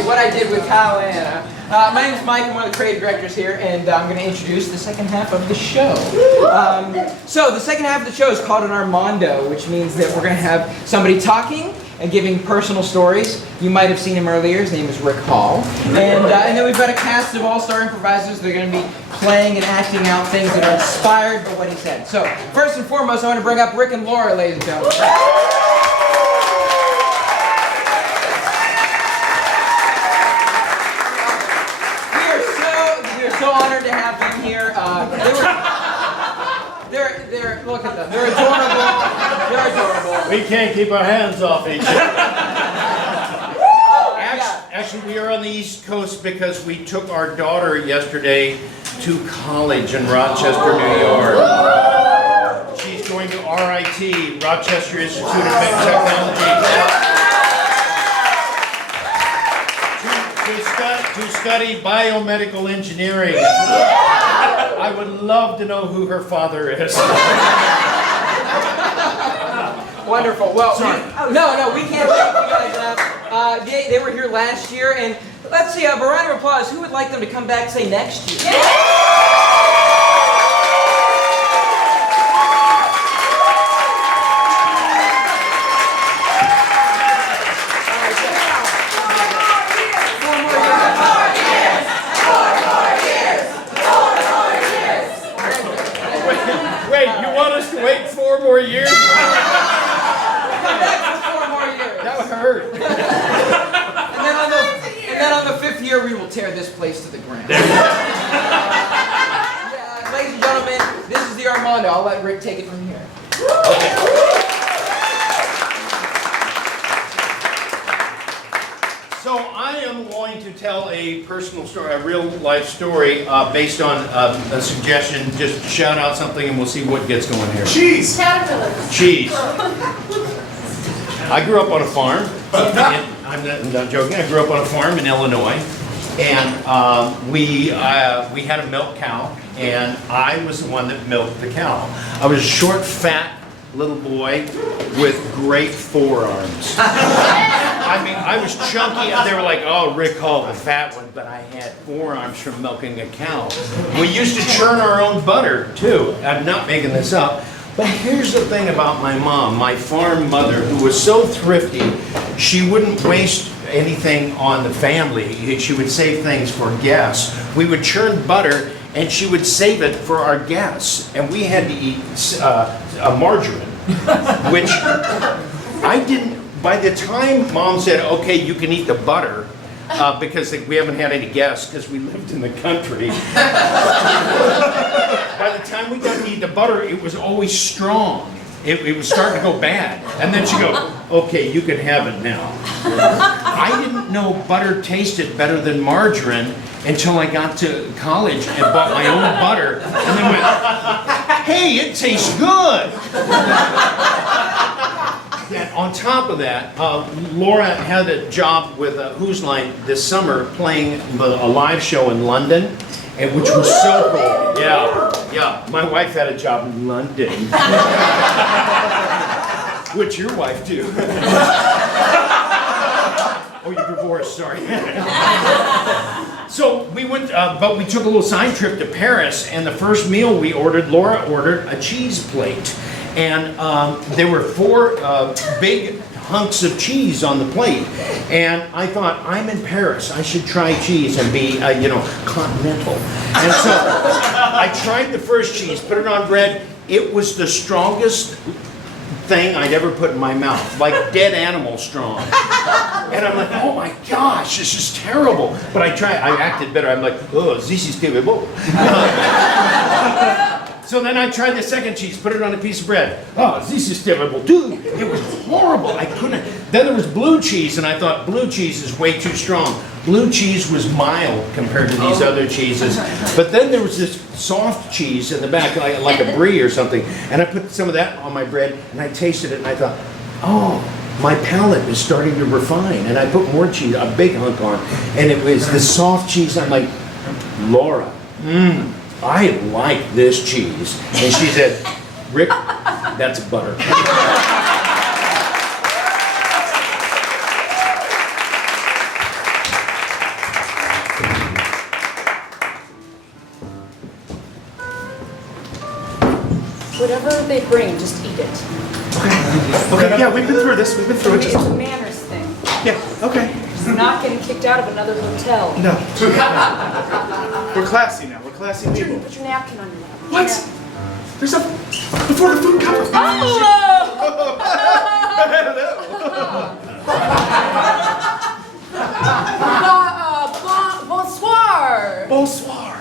what I did with Kyle and Anna. My name is Mike. I'm one of the creative directors here, and I'm going to introduce the second half of the show. So the second half of the show is called an Armando, which means that we're going to have somebody talking and giving personal stories. You might have seen him earlier. His name is Rick Hall. And then we've got a cast of all-star improvisers. They're going to be playing and acting out things that are inspired by what he said. So first and foremost, I want to bring up Rick and Laura, ladies and gentlemen. We are so honored to have them here. They're look at them. They're adorable. They're adorable. We can't keep our hands off each other. Actually, we are on the East Coast because we took our daughter yesterday to college in Rochester, New York. She's going to RIT, Rochester Institute of Technology, to study biomedical engineering. I would love to know who her father is. Wonderful. Well, no, we can't thank you guys enough. They were here last year, and let's see, a round of applause. Who would like them to come back, say, next year? Wait, you want us to wait 4 more years? Come back for 4 more years. That would hurt. And then on the 5th year, we will tear this place to the ground. Ladies and gentlemen, this is the Armando. I'll let Rick take it from here. Okay. So I am going to tell a personal story, a real life story based on a suggestion. Just shout out something and we'll see what gets going here. Cheese! Cheese. I grew up on a farm. I'm not joking. I grew up on a farm in Illinois, and we had a milk cow, and I was the one that milked the cow. I was a short, fat little boy with great forearms. I mean, I was chunky. They were like, "Oh, Rick Hall, the fat one," but I had forearms from milking a cow. We used to churn our own butter too. I'm not making this up. But here's the thing about my mom, my farm mother, who was so thrifty, she wouldn't waste anything on the family. She would save things for guests. We would churn butter, and she would save it for our guests. And we had to eat margarine, which I didn't. By the time Mom said, "Okay, you can eat the butter," because we haven't had any guests because we lived in the country. By the time we got to eat the butter, it was always strong. It was starting to go bad. And then she'd go, "Okay, you can have it now." I didn't know butter tasted better than margarine until I got to college and bought my own butter. And then went, "Hey, it tastes good." And on top of that, Laura had a job with Who's Line this summer playing a live show in London, and which was so cool. Yeah. My wife had a job in London. Which your wife do? Oh, you're divorced, sorry. So we went, but we took a little side trip to Paris, and the first meal we ordered, Laura ordered a cheese plate. And there were 4 big hunks of cheese on the plate. And I thought, I'm in Paris, I should try cheese and be, continental. And so I tried the first cheese, put it on bread. It was the strongest thing I'd ever put in my mouth, like dead animal strong. And I'm like, oh my gosh, this is terrible. But I acted better. I'm like, oh, this is terrible. So then I tried the second cheese, put it on a piece of bread. Oh, this is terrible too. It was horrible. I couldn't. Then there was blue cheese, and I thought blue cheese is way too strong. Blue cheese was mild compared to these other cheeses. But then there was this soft cheese in the back, like a brie or something. And I put some of that on my bread, and I tasted it, and I thought, oh, my palate is starting to refine. And I put more cheese, a big hunk on, and it was the soft cheese. I'm like, Laura, I like this cheese. And she said, Rick, that's butter. Whatever they bring, just eat it. Okay, yeah, we've been through this. We've been through it. It's a manners thing. Yeah, okay. It's not getting kicked out of another hotel. No. We're classy now. We're classy people. Put your napkin on your lap. What? There's a... Before the food comes... Oh! Bonsoir! Bonsoir.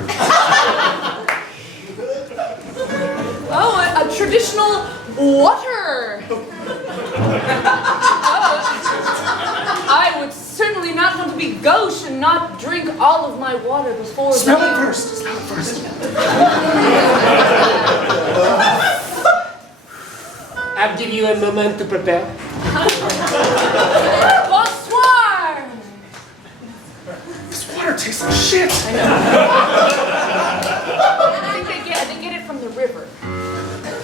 Oh, a traditional water! I would certainly not want to be gauche and not drink all of my water before Smell the it first. Smell it first. I'll give you a moment to prepare. Bonsoir! This water tastes like shit. I know. I think they get it from the river.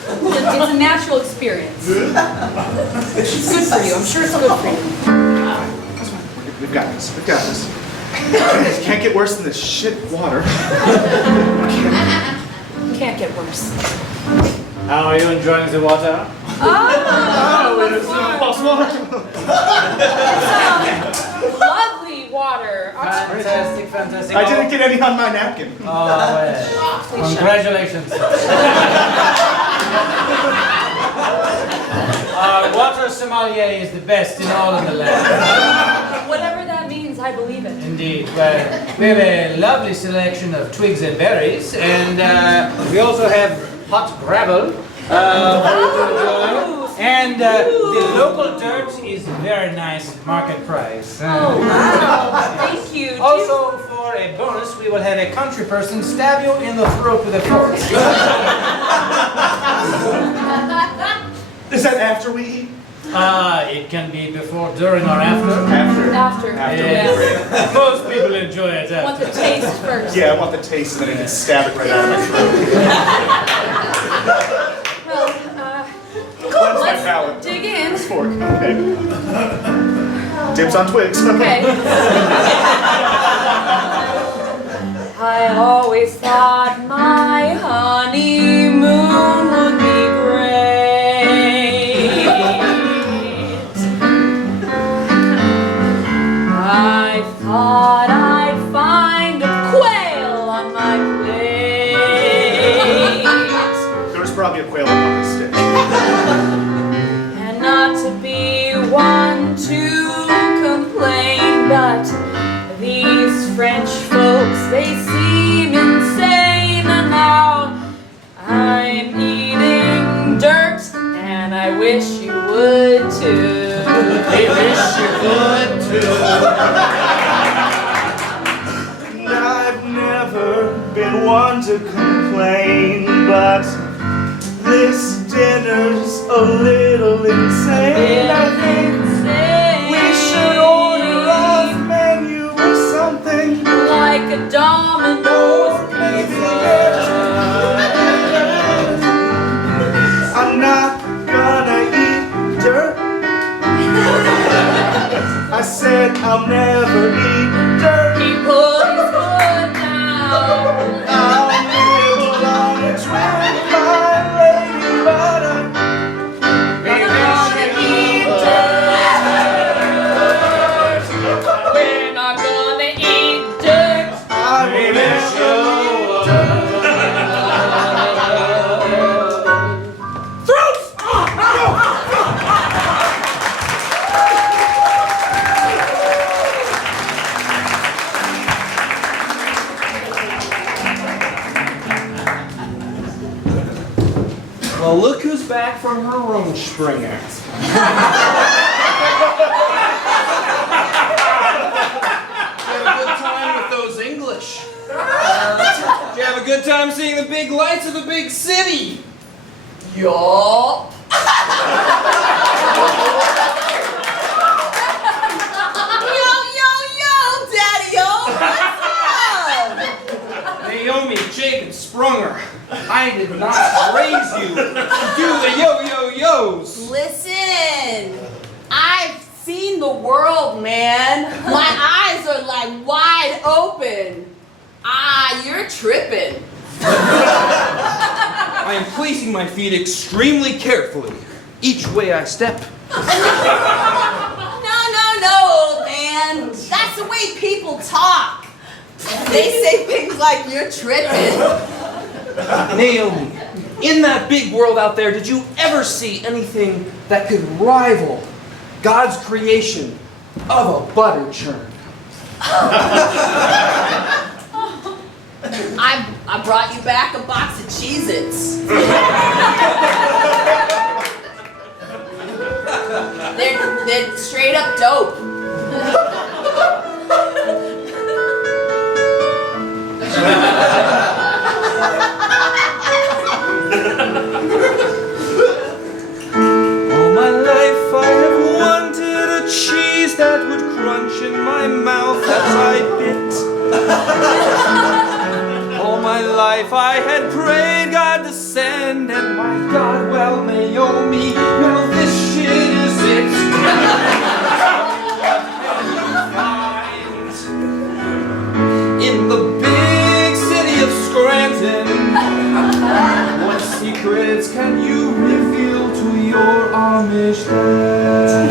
It's a natural experience. It's good for you. I'm sure it's good for you. We've got this. We've got this. Can't get worse than this shit water. Can't get worse. How are you enjoying the water? Bonsoir. It's lovely water. Fantastic, fantastic. I didn't get any on my napkin. Oh, well. Congratulations. Our water sommelier is the best in all of the land. Whatever that means, I believe it. Indeed. Well, we have a lovely selection of twigs and berries, and we also have hot gravel for you to enjoy. And the local dirt is very nice market price. Oh, wow. Thank you. Also, for a bonus, we will have a country person stab you in the throat with a fork. Is that after we eat? It can be before, during, or after. After. Yes. Most people enjoy it I want the after. taste first. Yeah, I want the taste and then I can stab it right out of my throat. Well, Cleanse my let's palate. dig in. Fork. Okay. Dibs on twigs. Okay. I always thought my honeymoon would be great. I thought I'd find a quail on my plate. There's probably a quail up on the stick. And not to be one to complain, but these French folks, they seem insane. And now I'm eating dirt, and I wish you would too. I wish you would too. And I've never been one to complain, but this dinner's a little insane. I think we should order off menu or something. Like a Domino's pizza. I'm not gonna eat dirt. I said I'll never eat dirt. He put his foot down. I'll nibble on it with my lady, but I'm gonna eat dirt. We're not gonna eat dirt. I will never Well, look who's back from her room, Springer. Did you have a good time with those English? Did you have a good time seeing the big lights of the big city? Yup. Naomi, Jake, and Sprunger, I did not raise you to do the yo-yo-yos. Listen, I've seen the world, man. My eyes are like wide open. Ah, you're tripping. I am placing my feet extremely carefully, each way I step. No, old man. That's the way people talk. They say things like you're tripping. Naomi, in that big world out there, did you ever see anything that could rival God's creation of a butter churn? I brought you back a box of Cheez-Its. They're straight up dope. All my life I have wanted a cheese that would crunch in my mouth as I bit. All my life I had prayed God to send, and my God, well, Naomi, well, this shit is it. In the big city of Scranton, what secrets can you reveal to your Amish dad?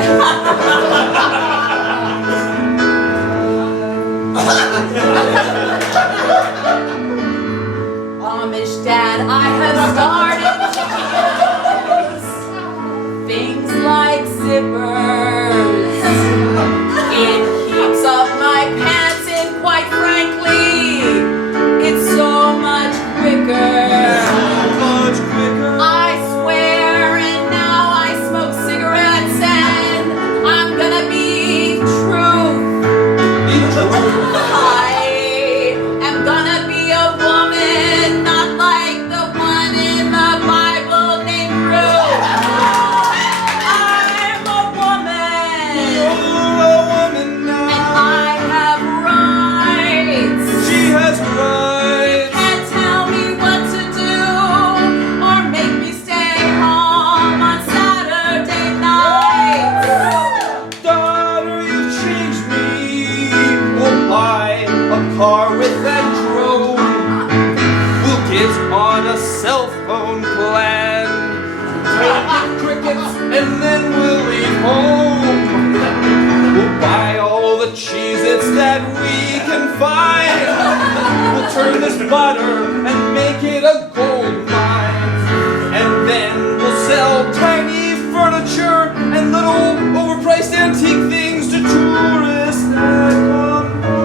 Amish dad, I have started things like zippers. It keeps up my pants, and quite frankly, it's so much quicker. Much quicker. I swear, and now I smoke cigarettes, and I'm gonna be true. I am gonna be a woman, not like the one in the Bible named Ruth. I'm a woman, You're a woman now. and I have rights. She has rights. Can't tell me what to do or make me stay home on Saturday nights. Daughter, you changed me. We'll buy a car with that drone. We'll get on a cell phone plan. We'll get crickets and then we'll leave home. We'll buy all the Cheez-Its that we can find. We'll turn this butter and make it a gold mine. And then we'll sell tiny furniture and little overpriced antique things to tourists that come by.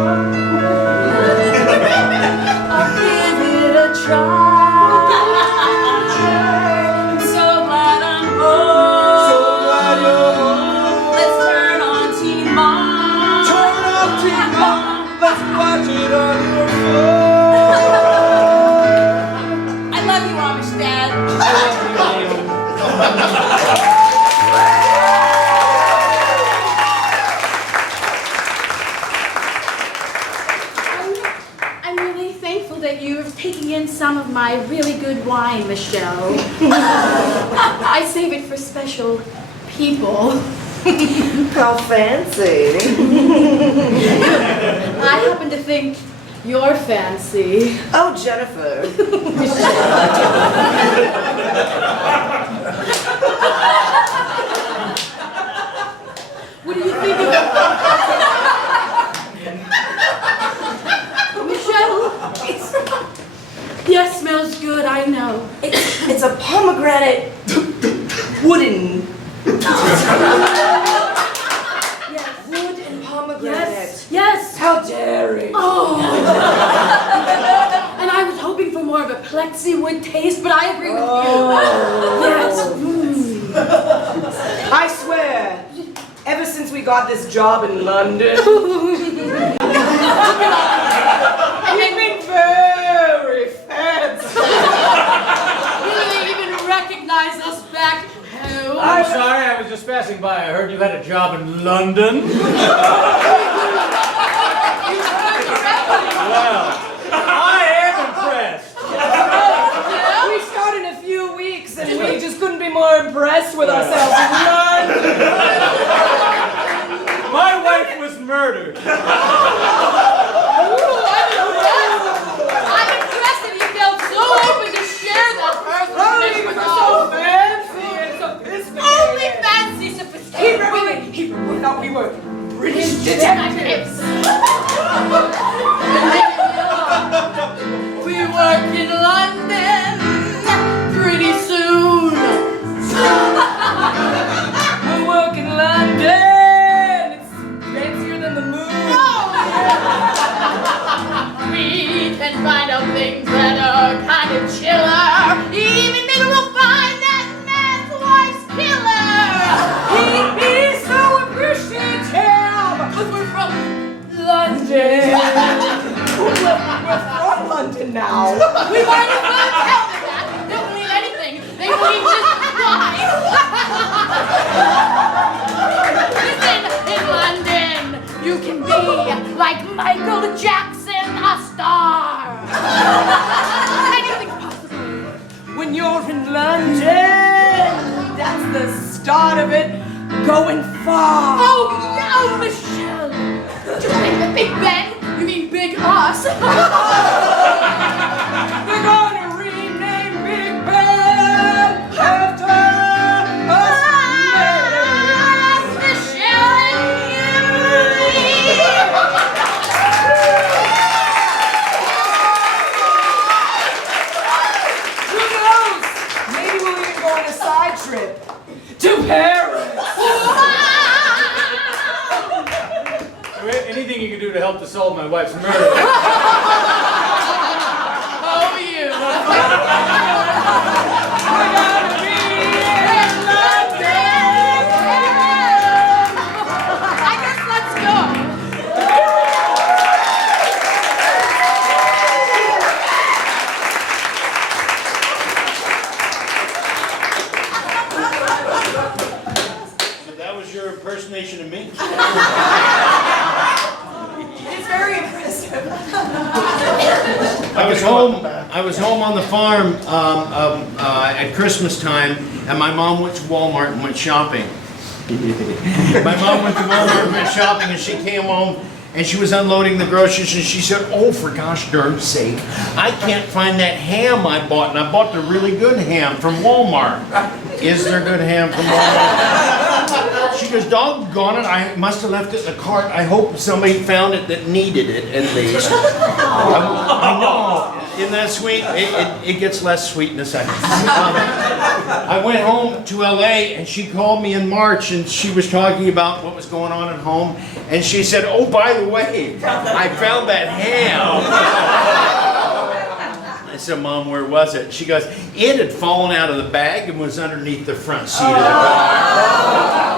I'll give it a try. I'm so glad I'm home. So glad you're home. Let's turn on Teen Mom. Turn up Teen Mom. Let's watch it on your phone. I love you, Amish Dad. I'm really thankful that you're taking in some of my really good wine, Michelle. I save it for special people. How fancy. I happen to think you're fancy. Oh, Jennifer. What do you think of Michelle? Yes, smells good, I know. It's a pomegranate wooden. Yes. Wood and pomegranate. Yes. Yes. How daring. Oh. And I was hoping for more of a plexi wood taste, but I agree with you. Yes. I swear, ever since we got this job in London, you've been very fancy. Will they even recognize us back home? I'm sorry, I was just passing by. I heard you had a job in London. Well, I am impressed. We start in a few weeks and we just couldn't be more impressed with ourselves in London. My wife was murdered. I'm impressed that you felt so open to share that personal in London. That's the start of it. Going far. Oh, no, Michelle. Do you think the Big Ben? You mean Big Us? We're gonna rename Big Ben after us. Who knows? Maybe we'll even go on a side trip to Paris. Anything you can do to help to solve my wife's murder. Oh, you. We're gonna be in London. I guess let's go. So that was your impersonation of me? It's very impressive. I was home on the farm at Christmas time, and my mom went to Walmart and went shopping. My mom went to Walmart and went shopping, and she came home and she was unloading the groceries, and she said, "Oh, for gosh darn sake, I can't find that ham I bought, and I bought the really good ham from Walmart." Is there good ham from Walmart? She goes, "Doggone it, I must have left it in the cart. I hope somebody found it that needed it at least." I know. Isn't that sweet? It gets less sweet in a second. I went home to LA, and she called me in March, and she was talking about what was going on at home, and she said, "Oh, by the way, I found that ham." I said, "Mom, where was it?" She goes, "It had fallen out of the bag and was underneath the front seat of the car."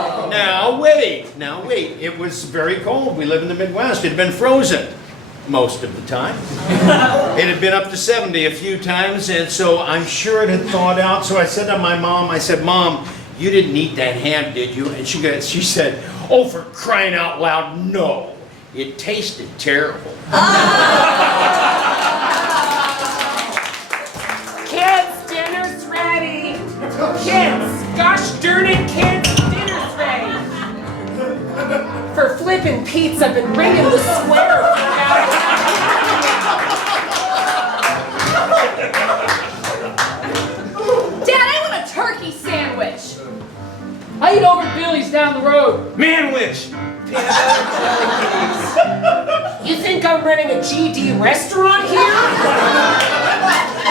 Now wait, it was very cold. We live in the Midwest. It had been frozen most of the time. It had been up to 70 a few times, and so I'm sure it had thawed out. So I said to my mom, I said, "Mom, you didn't eat that ham, did you?" And she said, "Oh, for crying out loud, no. It tasted terrible." Kids, dinner's ready. Kids, gosh darn it, kids, dinner's ready. For flipping Pete's, I've been ringing the square for hours. Dad, I want a turkey sandwich. I eat over at Billy's down the road. Manwich. You think I'm running a GD restaurant here?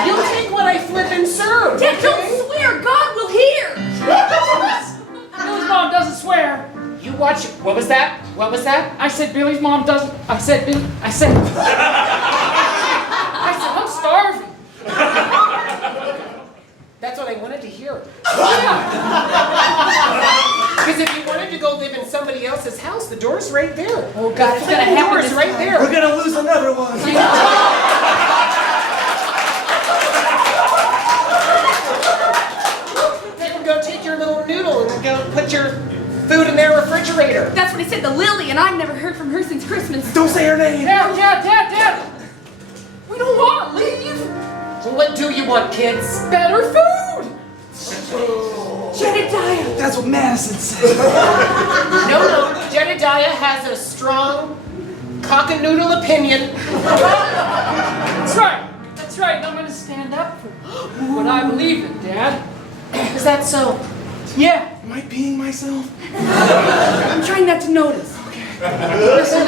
You'll take what I flip and serve. Dad, don't swear. God will hear. Billy's mom doesn't swear. You watch it. What was that? What was that? I said Billy's mom doesn't. I said I'm starving. That's what I wanted to hear. Yeah. Because if you wanted to go live in somebody else's house, the door's right there. Oh God, it's gonna happen. The door's right there. We're gonna lose another one. Then go take your little noodle and go put your food in their refrigerator. That's what he said to Lily, and I've never heard from her since Christmas. Don't say her name. Dad. We don't want to leave. Well, what do you want, kids? Better food. Jedediah. That's what Madison said. No. Jedediah has a strong cock-a-noodle opinion. That's right. And I'm going to stand up for what I believe in, Dad. Is that so? Yeah. Am I being myself? I'm trying not to notice. Listen.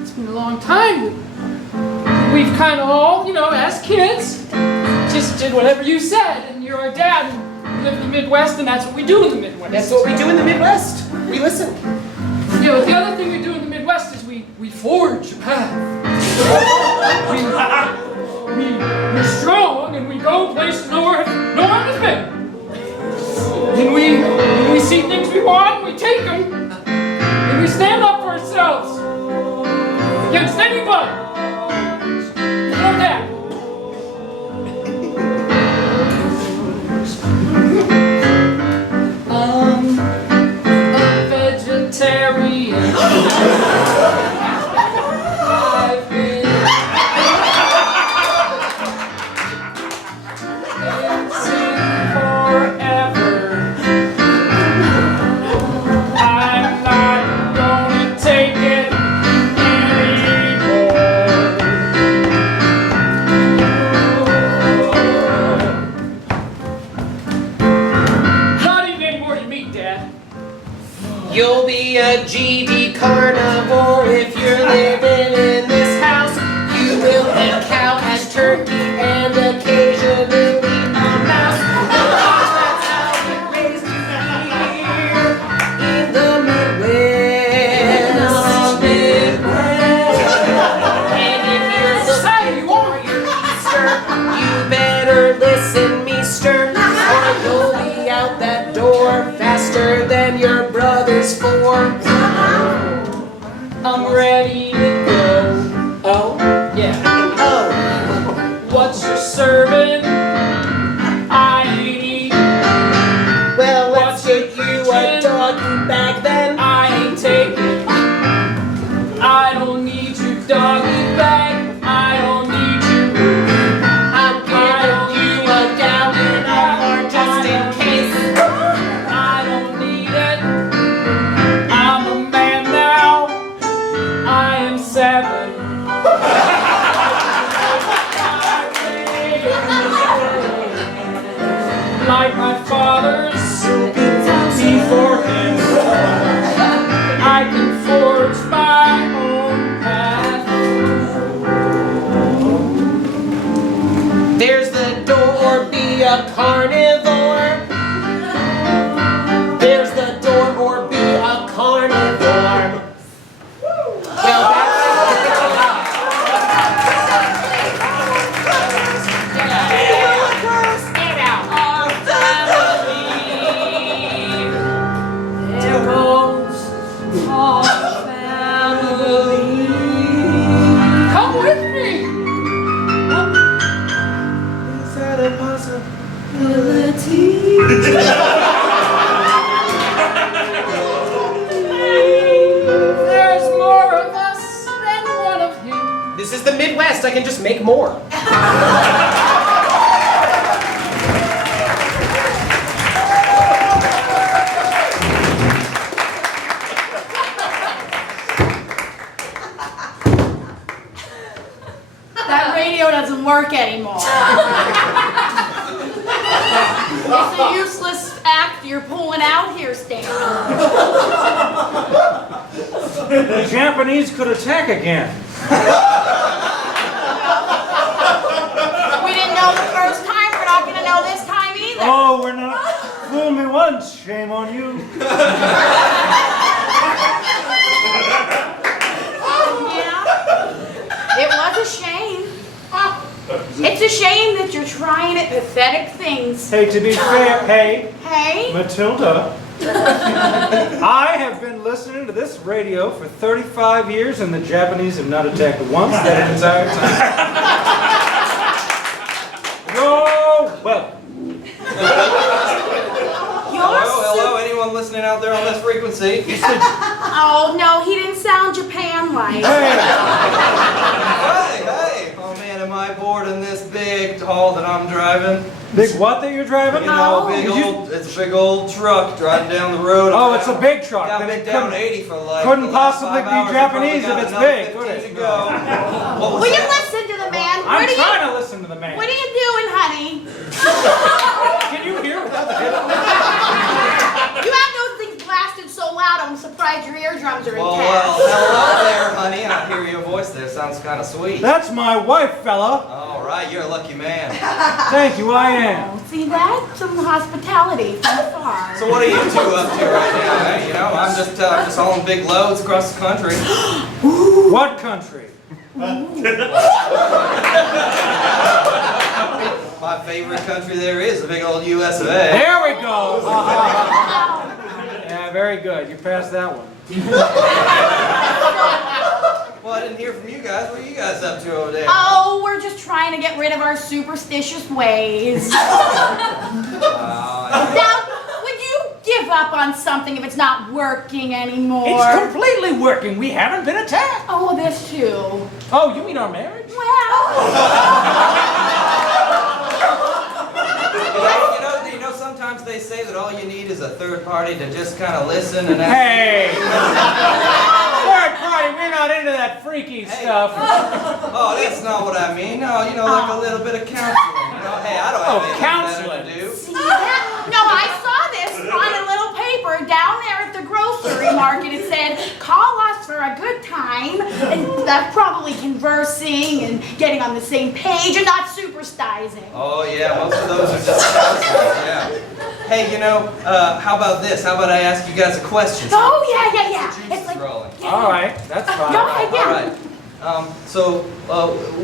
It's been a long time. We've kind of all, as kids, just did whatever you said, and you're our dad, and we live in the Midwest, and that's what we do in the Midwest. That's what we do in the Midwest. We listen. The other thing we do in the Midwest is we forge a path. We're strong, and we go places no one has been. And when we see things we want, we take them, and we stand up for ourselves against anybody. You know that. I'm a vegetarian. I've been You'll be a GD carnivore if you're living in this house. You will eat cow as turkey and occasionally a mouse. That's how we raised you here in the Midwest. And if you're looking for your Easter, you better listen, meester, or you'll be out that door faster than your brother's four. I'm ready to go. Oh, yeah. Oh, What's your serving? I ain't eat. well, let's get you a doggy bag then. I ain't taking. I don't need your doggy bag. I don't need you. I'm giving you a gallon of more just in case. I don't need it. I'm a man now. I am 7. Like my father's before him, I can forge my own path. There's the door, be a carnivore. There's the door, or be a carnivore. Well, There goes our family. Come with me. is that a There's more of us than one of him. This is the Midwest, I can just make more. That radio doesn't work anymore. It's a useless act you're pulling out here, Stan. The Japanese could attack again. We didn't know the first time, we're not gonna know this time either. Oh, we're not. Fool me once, shame on you. Yeah. It was a shame. It's a shame that you're trying at pathetic things. Hey, to be fair, hey, Hey? Matilda, I have been listening to this radio for 35 years and the Japanese have not attacked once that entire time. You're welcome. Hello, anyone listening out there on this frequency? Oh, no, he didn't sound Japan-like. Hey, Hey! Oh man, am I bored in this big haul that I'm driving? big what that you're driving? You know, Oh. it's a big old truck driving down the road. Oh, it's a big truck. I've Then been it down couldn't- 80 for like couldn't the last possibly 5 be hours. I've Japanese probably if it's got big, another could it? 15 to go. What was Will you that? listen to the man? I'm What are you, trying to listen to the man. what are you doing, honey? Can you hear without the You have those things blasted so loud, I'm surprised your eardrums are Well, intact. hello there, honey. I hear your voice there. Sounds kind of sweet. That's my wife, fella. All right, you're a lucky man. Thank you, I am. Oh, see, that's some hospitality from afar. So what are you two up to right now? Hey, you know, I'm just hauling big loads across the country. What country? My favorite country there is, the big old US of A. There we go. Yeah, very good. You passed that one. Well, I didn't hear from you guys. What are you guys up to over there? Oh, we're just trying to get rid of our superstitious ways. Now, would you give up on something if it's not working anymore? It's completely working. We haven't been attacked. Oh, this too. Oh, you mean our marriage? You know, sometimes they say that all you need is a third party to just kind of listen and ask. Hey! Third party, we're not into that freaky stuff. Oh, that's not what I mean. No, you know, like a little bit of counseling. You know, hey, I don't have anything better to do. See that? No, I saw this on a little paper down there at the grocery a good time and probably conversing and getting on the same page and not superstizing. Oh yeah, most of those are just houses, yeah. Hey, you know, how about this? How about I ask you guys a question? Oh yeah. It's like, Rolling. All right, that's fine. go ahead, yeah. All right. So,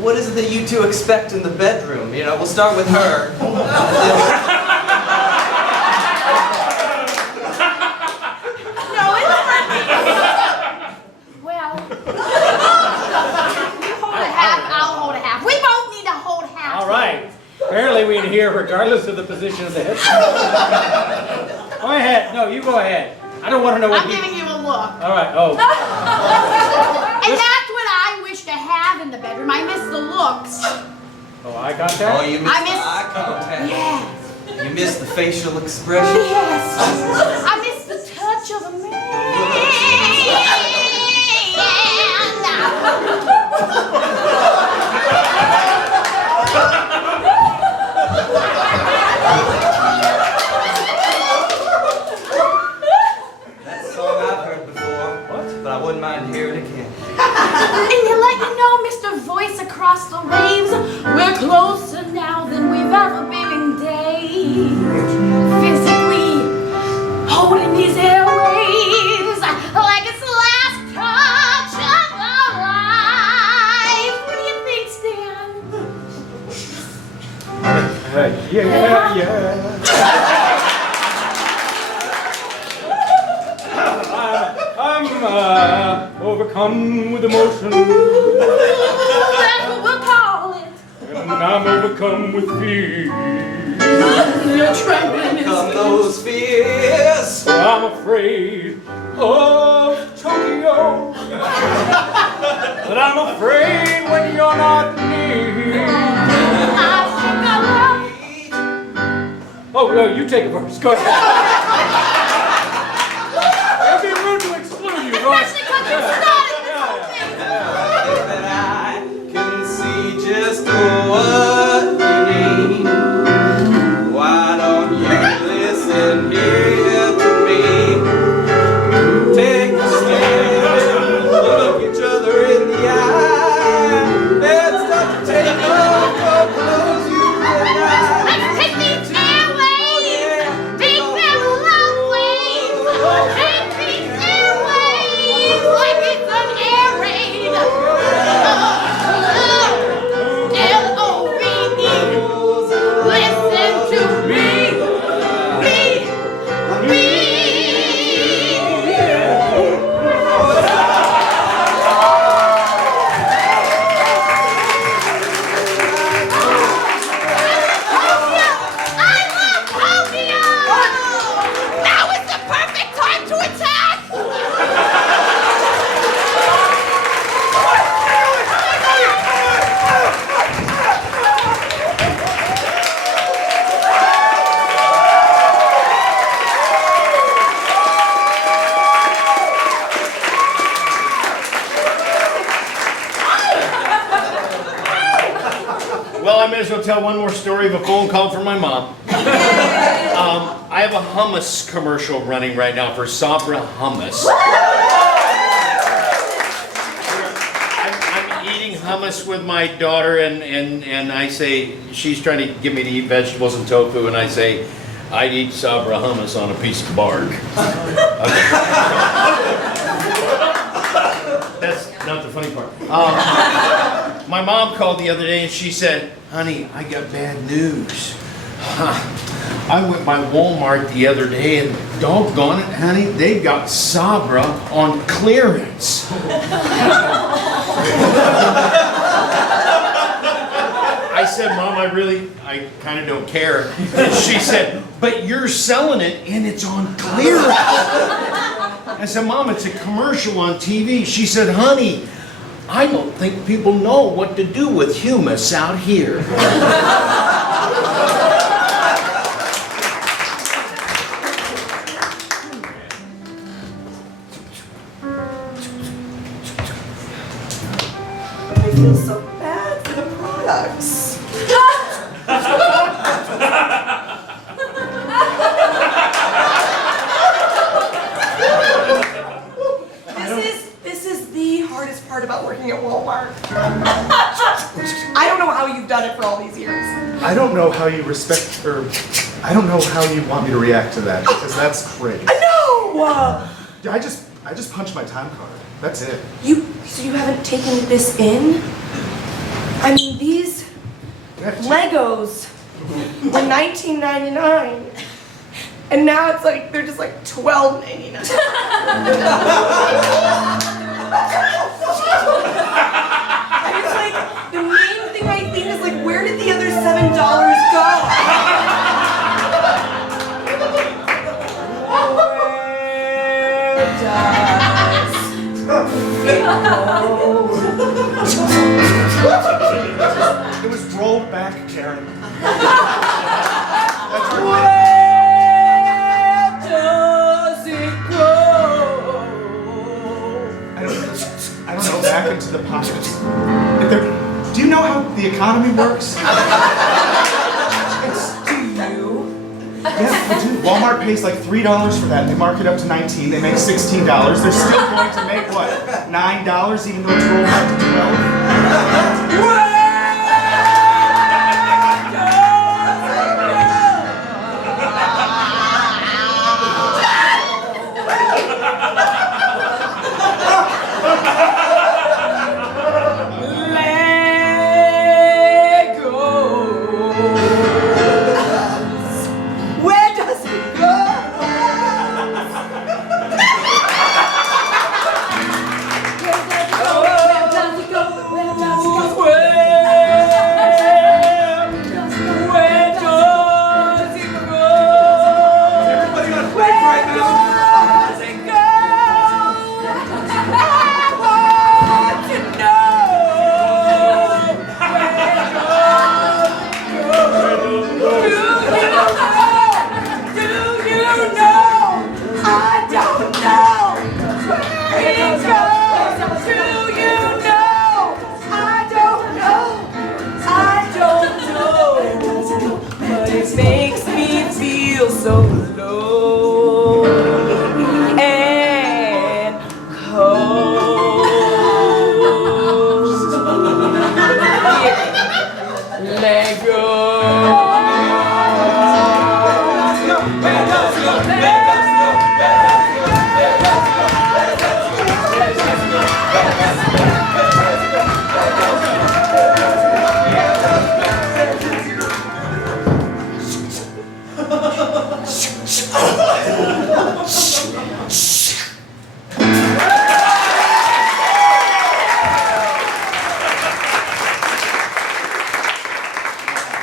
what is it that you two expect in the bedroom? You know, we'll start with her. Well, you hold a half, I'll hold a half. We both need to hold half. All right. Apparently we can hear regardless of the position of the head. Go ahead. No, you go ahead. I don't want to know what I'm giving you a look. All right. Oh. And that's what I wish to have in the bedroom. I miss the looks. Oh, eye contact? Oh, you missed I the miss- eye contact. Yes. You missed the facial expression. Yes. I miss the touch of a man. That song I've heard before. What? But I wouldn't mind hearing it again. And you let you know, Mr. Voice across the waves, we're closer now than we've ever been in days. Physically holding these airwaves like it's the last touch of our lives. What do you think, Stan? I'm overcome with emotion, That's what we'll call it. and I'm overcome with fear. You're trembling. Come those fears. I'm afraid of Tokyo, but I'm afraid when you're not near. Oh, no, you take it first. Go ahead. It'd be rude to exclude you, right? Especially because you started this whole thing. That I can see just what you need. Why don't you listen here to me? Take a stand and look each other in the eye. Let's start to take off your clothes, you and I. Let's take these airwaves, take them long waves, take these airwaves like it's an air raid. L-O-V-E, listen to me, me. I love Tokyo! Now is the perfect time to attack! Well, I may as well tell one more story of a phone call from my mom. I have a hummus commercial running right now for Sabra Hummus. I'm eating hummus with my daughter, and I say, she's trying to get me to eat vegetables and tofu, and I say, I'd eat Sabra Hummus on a piece of bark. Okay. That's not the funny part. My mom called the other day and she said, honey, I got bad news. I went by Walmart the other day and doggone it, honey, they've got Sabra on clearance. I said, Mom, I kind of don't care. And she said, but you're selling it and it's on clearance. I said, Mom, it's a commercial on TV. She said, honey, I don't think people know what to do with humus out here. I feel so bad for the products. This is I don't know how you respect, or I don't know how you want me to react to that, because that's crazy. I know! I just punched my time card. That's it. So you haven't taken this in? I mean, these Legos were $19.99. And now it's like, they're just like $12.99. And it's like, the main thing I think is like, where did the other $7 go? It was rolled back, Karen. I don't know, back into the pockets. Do you know how the economy works? Do you? Yes, I do. Walmart pays like $3 for that. They mark it up to $19. They make $16. They're still going to make what? $9, even though it's rolled back to $12.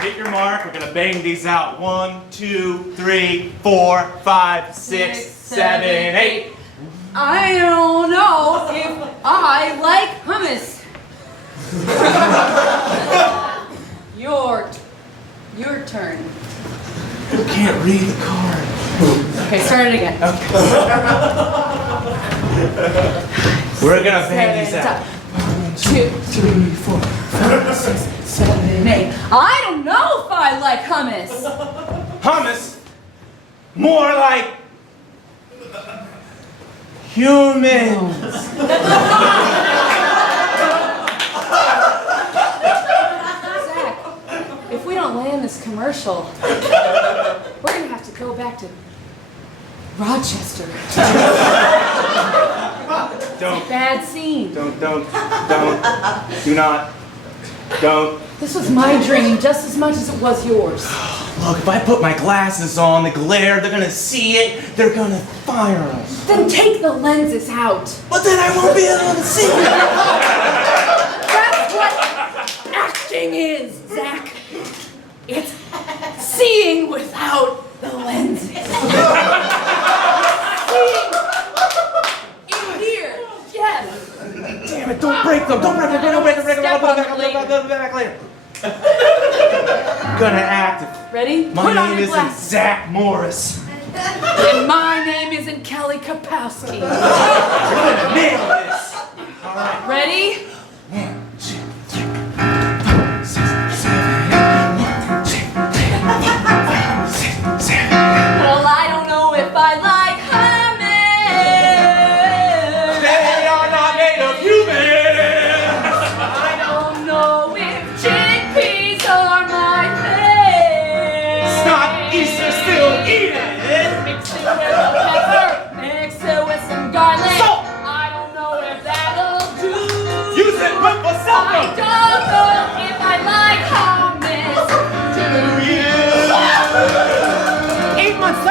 Hit your mark. We're gonna bang these out. 1, 2, 3, 4, 5, 6, 7, 8. I don't know if I like hummus. Your turn. You can't read the card. Okay, start it again. We're gonna bang these out. 1, 2, 3, 4, 5, 6, 7, 8. I don't know if I like hummus. Hummus? More like humans. Zach, if we don't land this commercial, we're gonna have to go back to Rochester. Don't. Bad scene. Do not. Don't. This was my dream just as much as it was yours. Look, if I put my glasses on, the glare, they're gonna see it, they're gonna fire us. Then take the lenses out. But then I won't be able to see it. That's what acting is, Zach. It's seeing without the lenses. Seeing in here. Yes. Damn it, don't break them. Don't break them. Don't break them. I'll put them back later. Gonna act. Ready? My Put on name your isn't glasses. Zach Morris. And my name isn't Kelly Kapowski. We're gonna nail this. All right. Ready? 1, 2, 3, 4, 5, 6, 7, 8. 1, 2, 3, 4, 5, 6, 7, 8. Well, I don't know if I like hummus. They are not made of humans. I don't know if chickpeas are my favorite.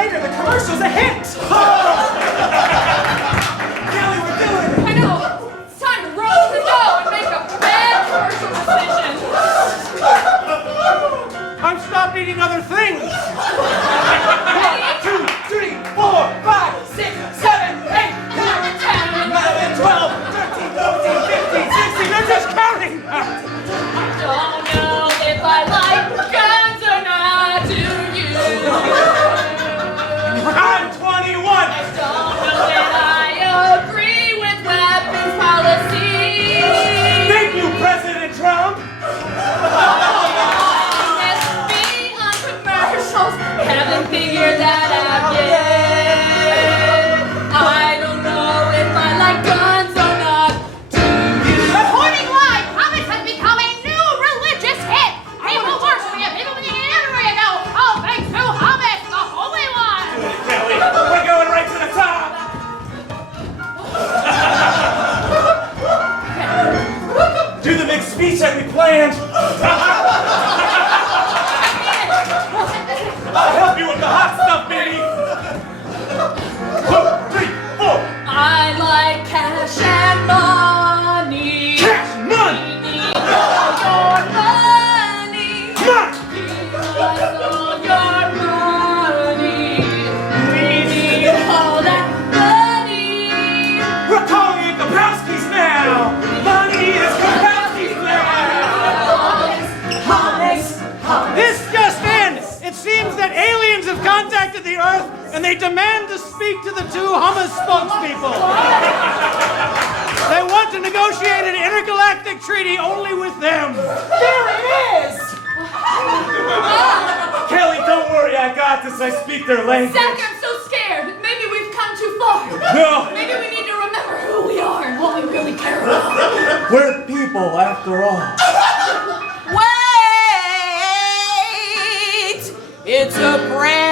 later, the commercial's a hit! Kelly, we're doing it! I know. It's time to roll the dough and make a bad commercial decision. I've stopped eating other things. 1, 2, 3, 4, 5, 6, 7, 8, 9, 10, 11, 12, 13, 14, 15, 16. They're just counting. I don't know if I like guns or not, do you? I'm 21. I don't know that I agree with weapons policy. Thank you, President Trump. Let's be on commercials. Haven't figured that out yet. I don't know if I like guns or not. Do you? Reporting live, hummus has become a new religious hit. People worship it. People begin everywhere you go. Oh, thanks to hummus, the holy one. Kelly, we're going right to the top. Do the big speech that we planned. I'll help you with the hot stuff, baby. 2, 3, 4. I like cash and money. Cash, money. We need all your money. Money. Give us all your money. We need all that money. We're calling it Kapowski's now. Money is Kapowski's now. This just in. It seems that aliens have contacted the Earth and they demand to speak to the two hummus spokespeople. They want to negotiate an intergalactic treaty only with them. There it is. Kelly, don't worry, I got this. I speak their language. Zach, I'm so scared. Maybe we've come too far. No, Maybe we need to remember who we are and what we really care about. we're people after all. Wait! It's a brand